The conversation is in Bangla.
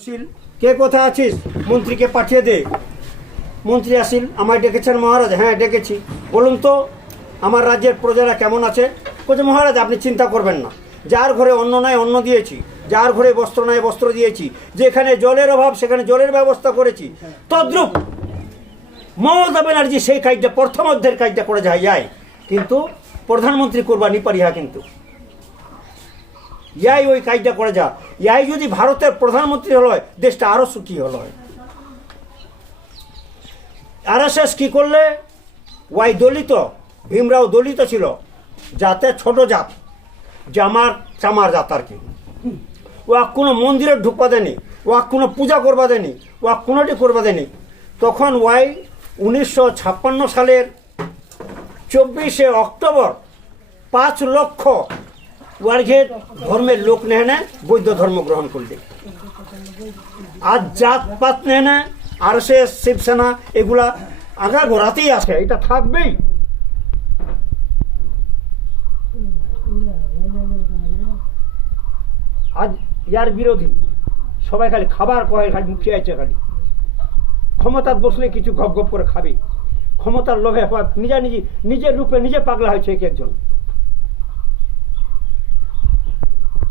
সুশীল কে কোথায় আছিস? মন্ত্রীকে পাঠিয়ে দে। মন্ত্রী আসিল, আমায় ডেকেছেন মহারাজ? হ্যাঁ ডেকেছি। বলুন তো আমার রাজ্যের প্রজারা কেমন আছে? বলছে মহারাজ আপনি চিন্তা করবেন না, যার ঘরে অন্ন নাই অন্ন দিয়েছি, যার ঘরে বস্ত্র নাই বস্ত্র দিয়েছি, যেখানে জলের অভাব সেখানে জলের ব্যবস্থা করেছি। তদ্রূপ মমতা ব্যানার্জি সেই কাজটা প্রথম অধ্যায়ের কাজটা করে যায়, কিন্তু প্রধানমন্ত্রী করবা নি পারিহা। কিন্তু ইয়াই ওই কাজটা করে যা, ইয়াই যদি ভারতের প্রধানমন্ত্রী হল হয় দেশটা আরো সুখী হল হয়। RSS কি করলে? ওয়াই দলিত, ভীমরাও দলিত ছিল, জাতে ছোট জাত, জামার চামার জাত আর কি। ও কোনো মন্দিরে ঢুকবা দেনি, ও কোনো পূজা করবা দেনি, ও কোনোটি করবা দেনি। তখন ওয়াই 1956 সালের 24শে অক্টোবর 5 লক্ষ ওয়ার্ঘের ধর্মের লোক নেয় না বৌদ্ধ ধর্ম গ্রহণ করলে। আর জাতপাত নেয় না, RSS শিবসেনা এগুলা আগা গোড়াতেই আসে, এটা থাকবেই। আজ ইয়ার বিরোধী সবাই খালি খাবার কয়, খালি মুখে আছে, খালি ক্ষমতার বসলে কিছু গপ গপ করে খাবে, ক্ষমতার লোভে নিজের রূপে নিজে পাগলা হয়েছে এক একজন।